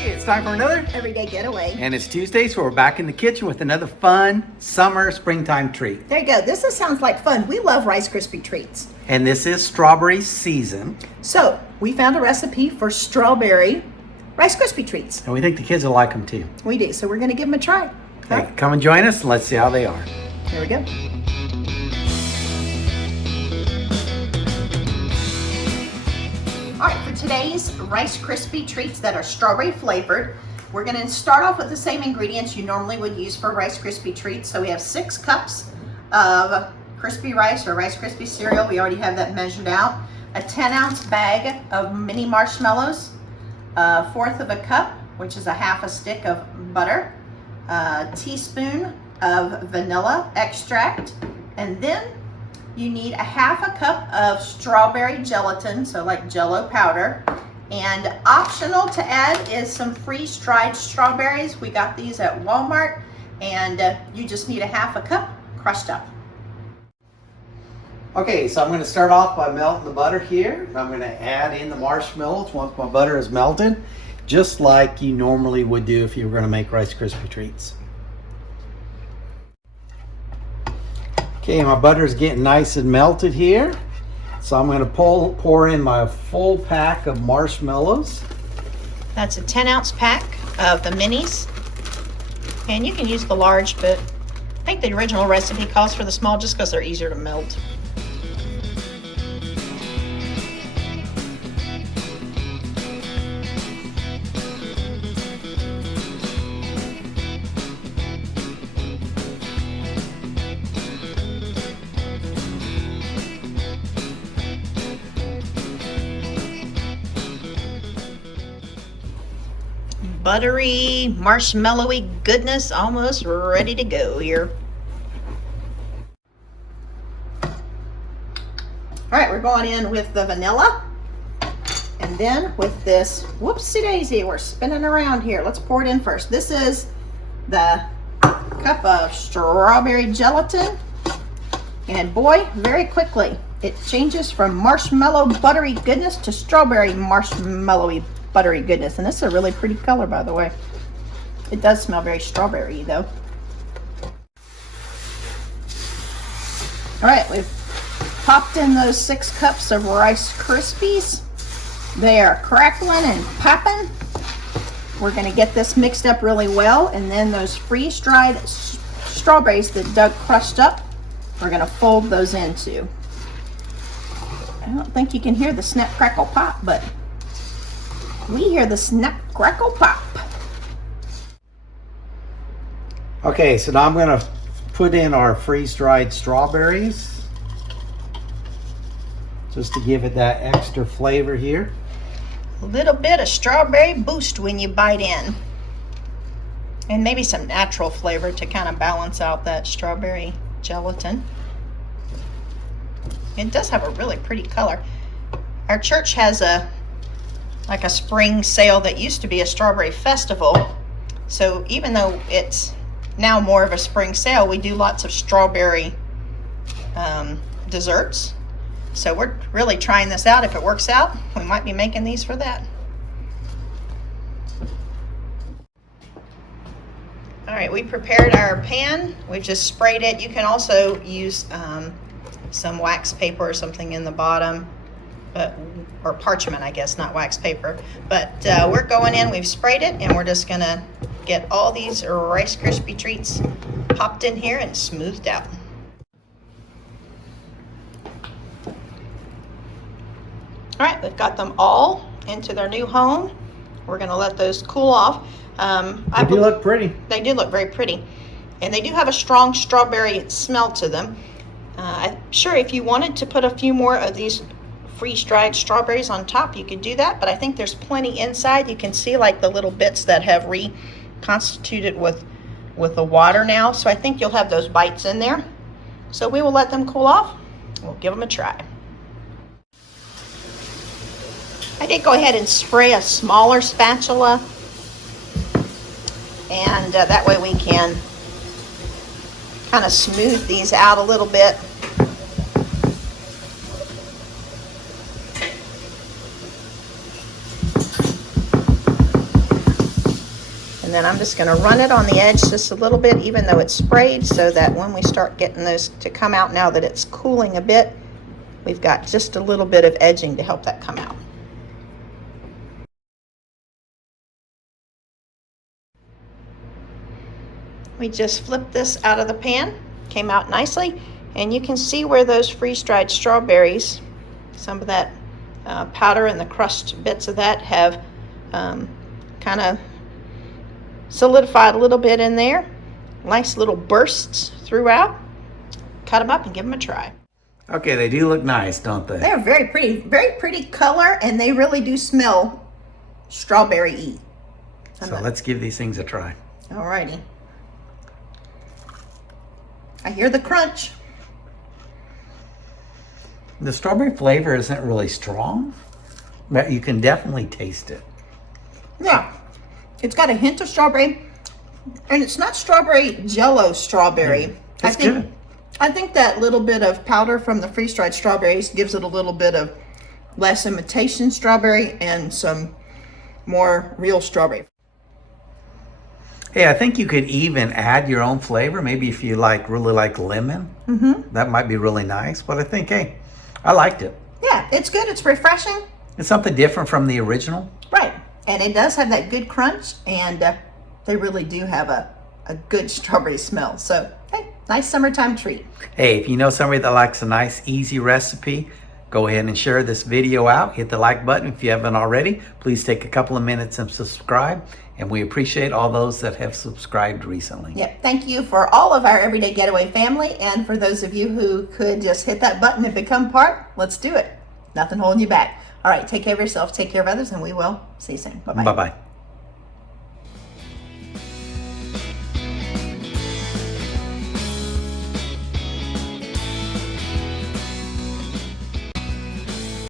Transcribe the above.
Hey, it's time for another Everyday Getaway. And it's Tuesday, so we're back in the kitchen with another fun summer springtime treat. There you go. This sounds like fun. We love Rice Krispie Treats. And this is strawberry season. So we found a recipe for strawberry Rice Krispie Treats. And we think the kids will like them too. We do. So we're going to give them a try. Hey, come and join us and let's see how they are. Here we go. All right, for today's Rice Krispie Treats that are strawberry flavored, we're going to start off with the same ingredients you normally would use for Rice Krispie Treats. So we have 6 cups of crispy rice or Rice Krispie cereal. We already have that measured out. A 10-ounce bag of mini marshmallows, a 1/4 of a cup, which is a 1/2 stick of butter, a teaspoon of vanilla extract, and then you need a 1/2 cup of strawberry gelatin, so like Jell-O powder. And optional to add is some freeze-dried strawberries. We got these at Walmart, and you just need a 1/2 cup crushed up. Okay, so I'm going to start off by melting the butter here. I'm going to add in the marshmallows once my butter is melted, just like you normally would do if you were going to make Rice Krispie Treats. Okay, my butter is getting nice and melted here. So I'm going to pour in my full pack of marshmallows. That's a 10-ounce pack of the minis. And you can use the large, but I think the original recipe calls for the small just because they're easier to melt. Buttery, marshmallowy goodness, almost ready to go here. All right, we're going in with the vanilla. And then with this, whoopsie daisy, we're spinning around here. Let's pour it in first. This is the cup of strawberry gelatin. And boy, very quickly, it changes from marshmallow buttery goodness to strawberry marshmallowy buttery goodness. And this is a really pretty color, by the way. It does smell very strawberry though. All right, we've popped in those 6 cups of Rice Krispies. They are crackling and popping. We're going to get this mixed up really well, and then those freeze-dried strawberries that Doug crushed up, we're going to fold those into. I don't think you can hear the snap, crackle, pop, but we hear the snap, crackle, pop. Okay, so now I'm going to put in our freeze-dried strawberries just to give it that extra flavor here. A little bit of strawberry boost when you bite in. And maybe some natural flavor to kind of balance out that strawberry gelatin. It does have a really pretty color. Our church has like a spring sale that used to be a strawberry festival. So even though it's now more of a spring sale, we do lots of strawberry desserts. So we're really trying this out. If it works out, we might be making these for that. All right, we prepared our pan. We've just sprayed it. You can also use some wax paper or something in the bottom, or parchment, I guess, not wax paper. But we're going in, we've sprayed it, and we're just gonna get all these Rice Krispie Treats popped in here and smoothed out. All right, we've got them all into their new home. We're gonna let those cool off. They do look pretty. They do look very pretty. And they do have a strong strawberry smell to them. I'm sure if you wanted to put a few more of these freeze-dried strawberries on top, you could do that, but I think there's plenty inside. You can see like the little bits that have reconstituted with the water now, so I think you'll have those bites in there. So we will let them cool off. We'll give them a try. I did go ahead and spray a smaller spatula, and that way we can kind of smooth these out a little bit. And then I'm just going to run it on the edge just a little bit, even though it's sprayed, so that when we start getting those to come out, now that it's cooling a bit, we've got just a little bit of edging to help that come out. We just flipped this out of the pan, came out nicely, and you can see where those freeze-dried strawberries, some of that powder and the crushed bits of that have kind of solidified a little bit in there. Nice little bursts throughout. Cut them up and give them a try. Okay, they do look nice, don't they? They're very pretty color, and they really do smell strawberry-y. So let's give these things a try. Alrighty. I hear the crunch. The strawberry flavor isn't really strong, but you can definitely taste it. Yeah, it's got a hint of strawberry, and it's not strawberry Jell-O strawberry. That's good. I think that little bit of powder from the freeze-dried strawberries gives it a little bit of less imitation strawberry and some more real strawberry. Hey, I think you could even add your own flavor. Maybe if you really like lemon, that might be really nice. But I think, hey, I liked it. Yeah, it's good. It's refreshing. It's something different from the original. Right. And it does have that good crunch, and they really do have a good strawberry smell. So, hey, nice summertime treat. Hey, if you know somebody that likes a nice, easy recipe, go ahead and share this video out. Hit the like button if you haven't already. Please take a couple of minutes and subscribe. And we appreciate all those that have subscribed recently. Yep. Thank you for all of our Everyday Getaway family. And for those of you who could just hit that button and become part, let's do it. Nothing holding you back. All right. Take care of yourself. Take care of others. And we will see you soon. Bye-bye. Bye-bye.